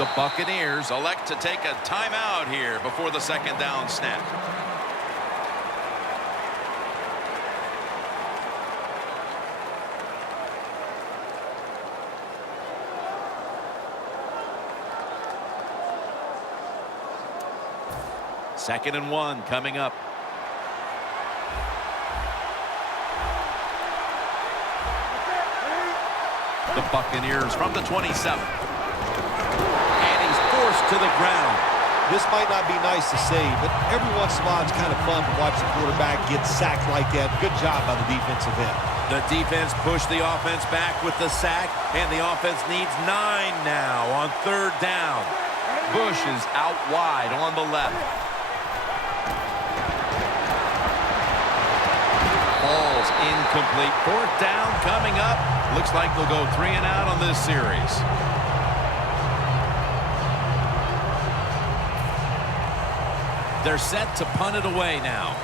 The Buccaneers elect to take a timeout here before the second down snap. Second and 1 coming up. The Buccaneers from the 27. And he's forced to the ground. This might not be nice to say, but every once in a while it's kind of fun to watch the quarterback get sacked like that. Good job by the defensive end. The defense pushed the offense back with the sack, and the offense needs 9 now on third down. Bush is out wide on the left. Ball's incomplete. Fourth down coming up. Looks like they'll go 3 and out on this series. They're set to punt it away now.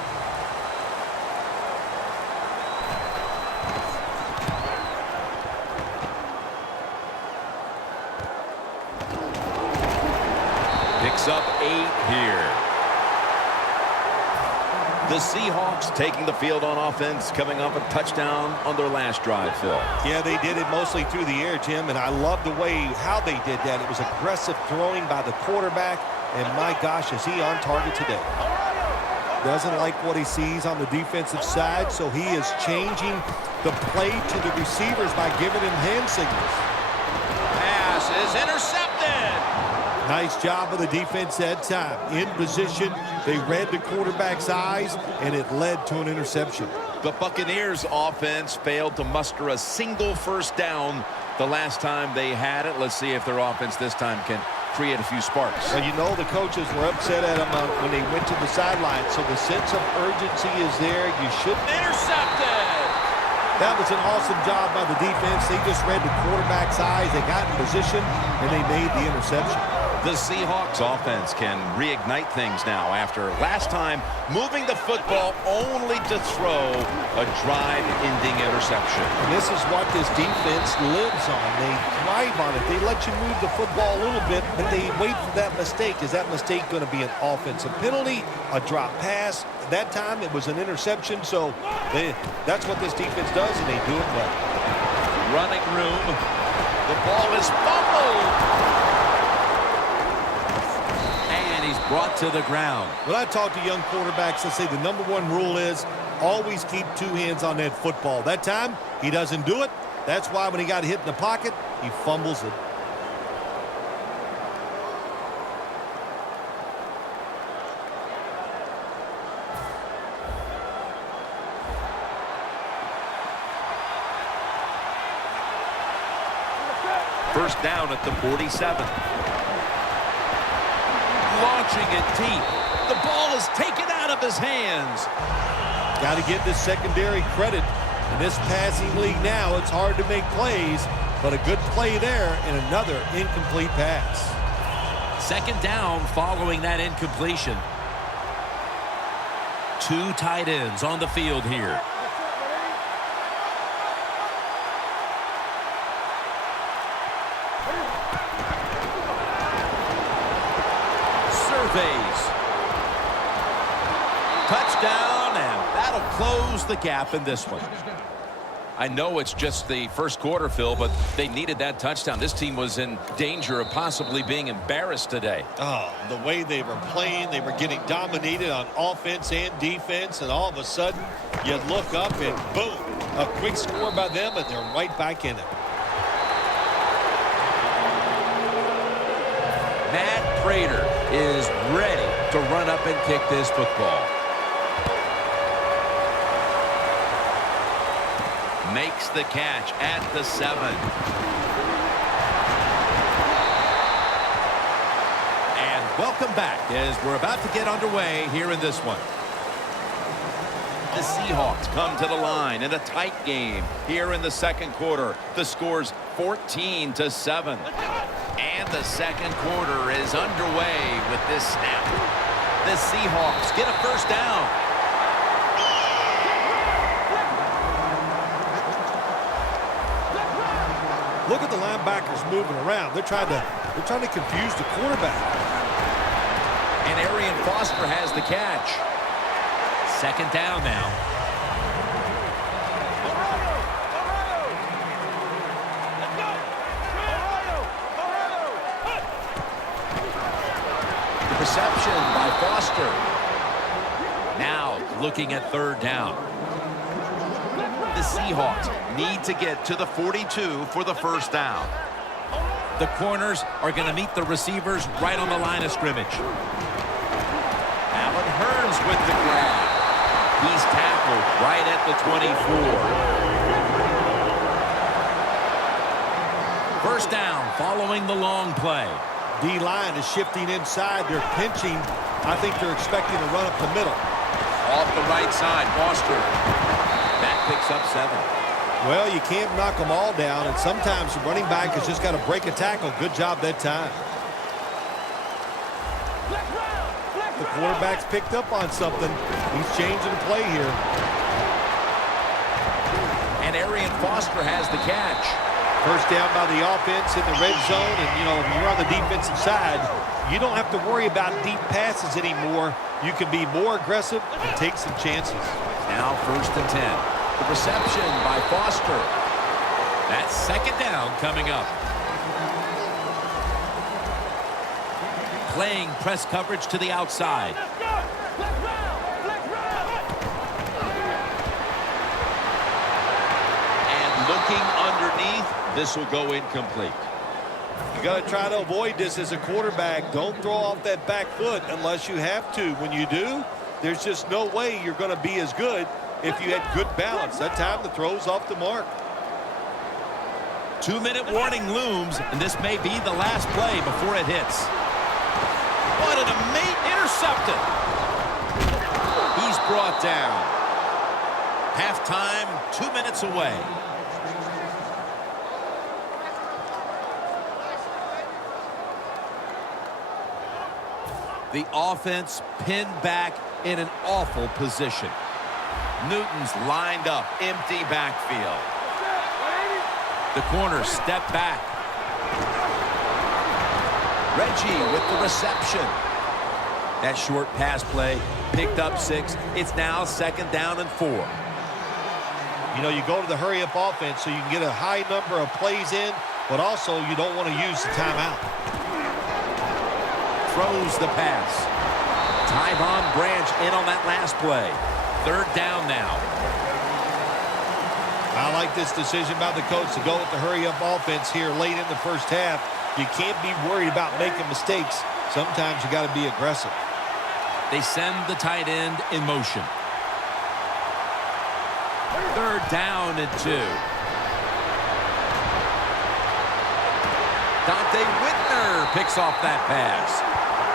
Picks up 8 here. The Seahawks taking the field on offense, coming off a touchdown on their last drive, Phil. Yeah, they did it mostly through the air, Jim, and I love the way how they did that. It was aggressive throwing by the quarterback, and my gosh, is he on target today. Doesn't like what he sees on the defensive side, so he is changing the play to the receivers by giving him hand signals. Pass is intercepted. Nice job of the defense that time. In position, they read the quarterback's eyes, and it led to an interception. The Buccaneers offense failed to muster a single first down the last time they had it. Let's see if their offense this time can create a few sparks. Well, you know the coaches were upset at him when they went to the sideline, so the sense of urgency is there. You should... Intercepted! That was an awesome job by the defense. They just read the quarterback's eyes. They got in position, and they made the interception. The Seahawks offense can reignite things now after last time moving the football only to throw a drive-ending interception. And this is what this defense lives on. They thrive on it. They let you move the football a little bit, but they wait for that mistake. Is that mistake going to be an offensive penalty, a drop pass? That time it was an interception, so that's what this defense does, and they do it well. Running room. The ball is fumbled. Brought to the ground. When I talk to young quarterbacks, I say the #1 rule is always keep 2 hands on that football. That time, he doesn't do it. That's why when he got hit in the pocket, he fumbles it. First down at the 47. Launching it deep. The ball is taken out of his hands. Got to give this secondary credit. In this passing league now, it's hard to make plays, but a good play there and another incomplete pass. Second down following that incompletion. 2 tight ends on the field here. Touchdown, and that'll close the gap in this one. I know it's just the first quarter, Phil, but they needed that touchdown. This team was in danger of possibly being embarrassed today. Oh, the way they were playing, they were getting dominated on offense and defense, and all of a sudden, you look up and boom, a quick score by them, and they're right back in it. Matt Prater is ready to run up and kick this football. Makes the catch at the 7. And welcome back as we're about to get underway here in this one. The Seahawks come to the line in a tight game here in the second quarter. The score's 14-7. And the second quarter is underway with this snap. The Seahawks get a first down. Look at the linebackers moving around. They're trying to confuse the quarterback. And Arian Foster has the catch. Second down now. The reception by Foster. Now looking at third down. The Seahawks need to get to the 42 for the first down. The corners are going to meet the receivers right on the line of scrimmage. Allen Hurns with the grab. He's tackled right at the 24. First down following the long play. D-line is shifting inside. They're pinching. I think they're expecting to run up the middle. Off the right side, Foster. That picks up 7. Well, you can't knock them all down, and sometimes the running back has just got to break a tackle. Good job that time. The quarterback's picked up on something. He's changing the play here. And Arian Foster has the catch. First down by the offense in the red zone, and, you know, if you're on the defensive side, you don't have to worry about deep passes anymore. You can be more aggressive and take some chances. Now first and 10. The reception by Foster. That's second down coming up. Playing press coverage to the outside. And looking underneath, this will go incomplete. You got to try to avoid this as a quarterback. Don't throw off that back foot unless you have to. When you do, there's just no way you're going to be as good if you had good balance. That time the throw's off the mark. 2-minute warning looms, and this may be the last play before it hits. What an amazing intercepted. He's brought down. Halftime, 2 minutes away. The offense pinned back in an awful position. Newton's lined up, empty backfield. The corners step back. Reggie with the reception. That short pass play picked up 6. It's now second down and 4. You know, you go to the hurry-up offense so you can get a high number of plays in, but also you don't want to use the timeout. Throws the pass. Tyvon Branch in on that last play. Third down now. I like this decision by the coach to go with the hurry-up offense here late in the first half. You can't be worried about making mistakes. Sometimes you got to be aggressive. They send the tight end in motion. Third down and 2. Dante Whitner picks off that pass.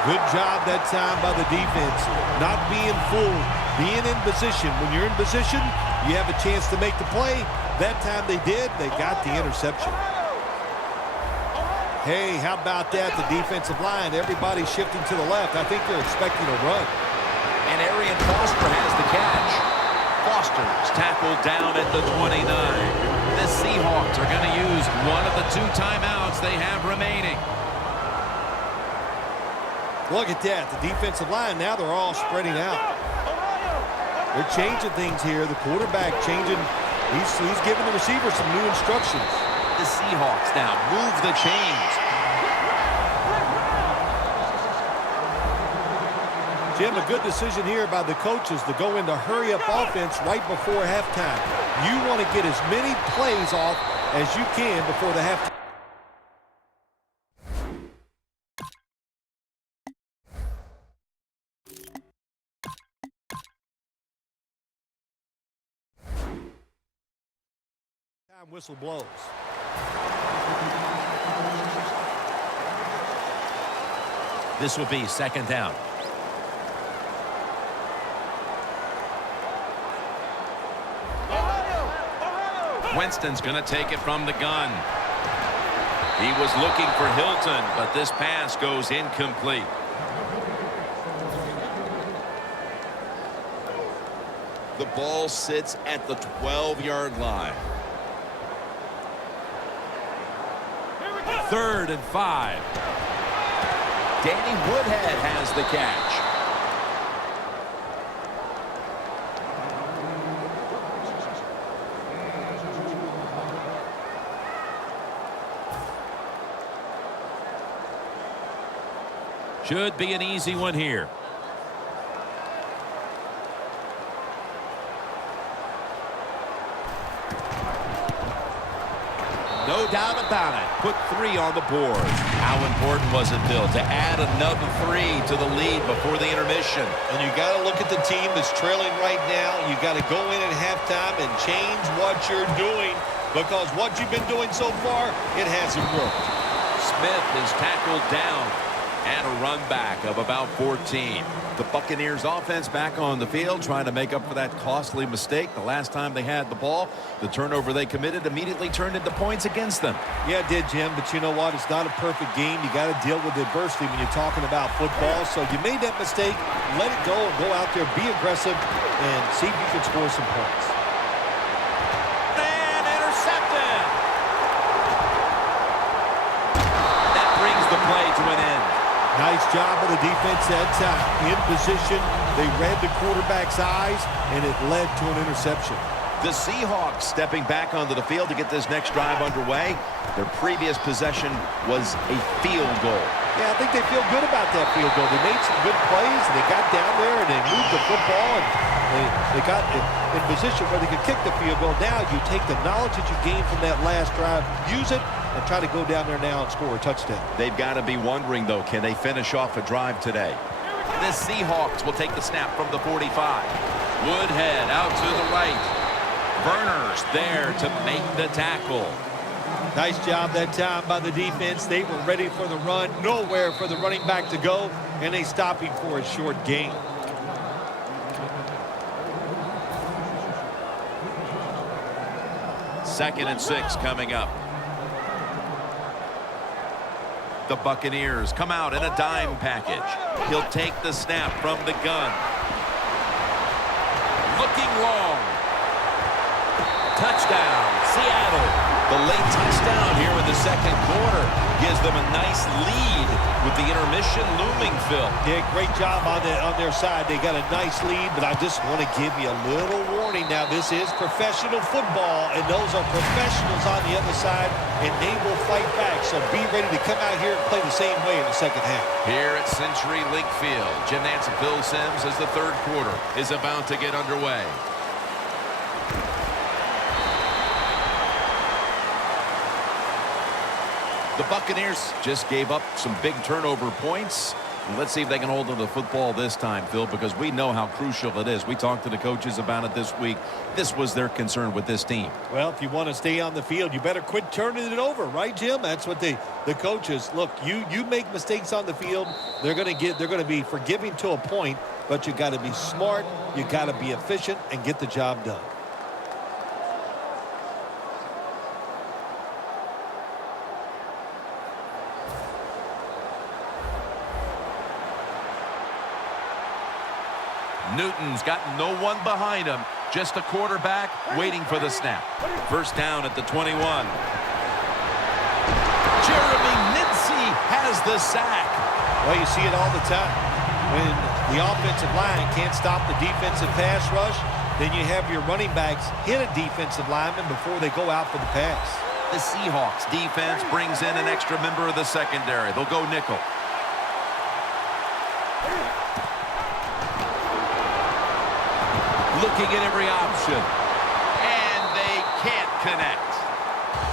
Good job that time by the defense. Not being fooled, being in position. When you're in position, you have a chance to make the play. That time they did. They got the interception. Hey, how about that? The defensive line, everybody's shifting to the left. I think they're expecting a run. And Arian Foster has the catch. Foster's tackled down at the 29. The Seahawks are going to use one of the 2 timeouts they have remaining. Look at that. The defensive line, now they're all spreading out. They're changing things here. The quarterback changing. He's giving the receiver some new instructions. The Seahawks now move the chains. Jim, a good decision here by the coaches to go into hurry-up offense right before halftime. You want to get as many plays off as you can before the halftime. Whistle blows. This will be second down. Winston's going to take it from the gun. He was looking for Hilton, but this pass goes incomplete. The ball sits at the 12-yard line. 3rd and 5. Danny Woodhead has the catch. Should be an easy one here. No doubt about it. Put 3 on the board. How important was it, Bill, to add another 3 to the lead before the intermission? And you got to look at the team that's trailing right now. You got to go in at halftime and change what you're doing, because what you've been doing so far, it hasn't worked. Smith is tackled down. And a run back of about 14. The Buccaneers offense back on the field trying to make up for that costly mistake the last time they had the ball. The turnover they committed immediately turned into points against them. Yeah, it did, Jim, but you know what? It's not a perfect game. You got to deal with adversity when you're talking about football. So you made that mistake. Let it go and go out there, be aggressive, and see if you can score some points. And intercepted. That brings the play to an end. Nice job of the defense that time. In position, they read the quarterback's eyes, and it led to an interception. The Seahawks stepping back onto the field to get this next drive underway. Their previous possession was a field goal. Yeah, I think they feel good about that field goal. They made some good plays, and they got down there, and they moved the football, and they got in position where they could kick the field goal. Now you take the knowledge that you gained from that last drive, use it, and try to go down there now and score a touchdown. They've got to be wondering, though, can they finish off a drive today? The Seahawks will take the snap from the 45. Woodhead out to the right. Burners there to make the tackle. Nice job that time by the defense. They were ready for the run, nowhere for the running back to go, and they stopped him for a short gain. Second and 6 coming up. The Buccaneers come out in a dime package. He'll take the snap from the gun. Looking long. Touchdown, Seattle. The late touchdown here in the second quarter gives them a nice lead with the intermission looming, Phil. Yeah, great job on their side. They got a nice lead, but I just want to give you a little warning now. This is professional football, and those are professionals on the other side, and they will fight back. So be ready to come out here and play the same way in the second half. Here at Century Link Field, Jim Nantz and Phil Simms as the third quarter is about to get underway. The Buccaneers just gave up some big turnover points. Let's see if they can hold on to the football this time, Phil, because we know how crucial it is. We talked to the coaches about it this week. This was their concern with this team. Well, if you want to stay on the field, you better quit turning it over, right, Jim? That's what the coaches look. You make mistakes on the field, they're going to be forgiving to a point, but you got to be smart, you got to be efficient, and get the job done. Newton's got no one behind him. Just a quarterback waiting for the snap. First down at the 21. Jeremy Ninsey has the sack. Well, you see it all the time. When the offensive line can't stop the defensive pass rush, then you have your running backs hit a defensive lineman before they go out for the pass. The Seahawks defense brings in an extra member of the secondary. They'll go nickel. Looking at every option. And they can't connect.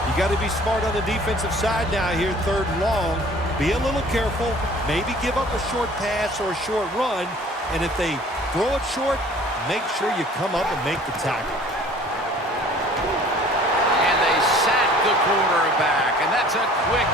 You got to be smart on the defensive side now here, third and long. Be a little careful. Maybe give up a short pass or a short run. And if they throw it short, make sure you come up and make the tackle. And they sack the quarterback. And that's a quick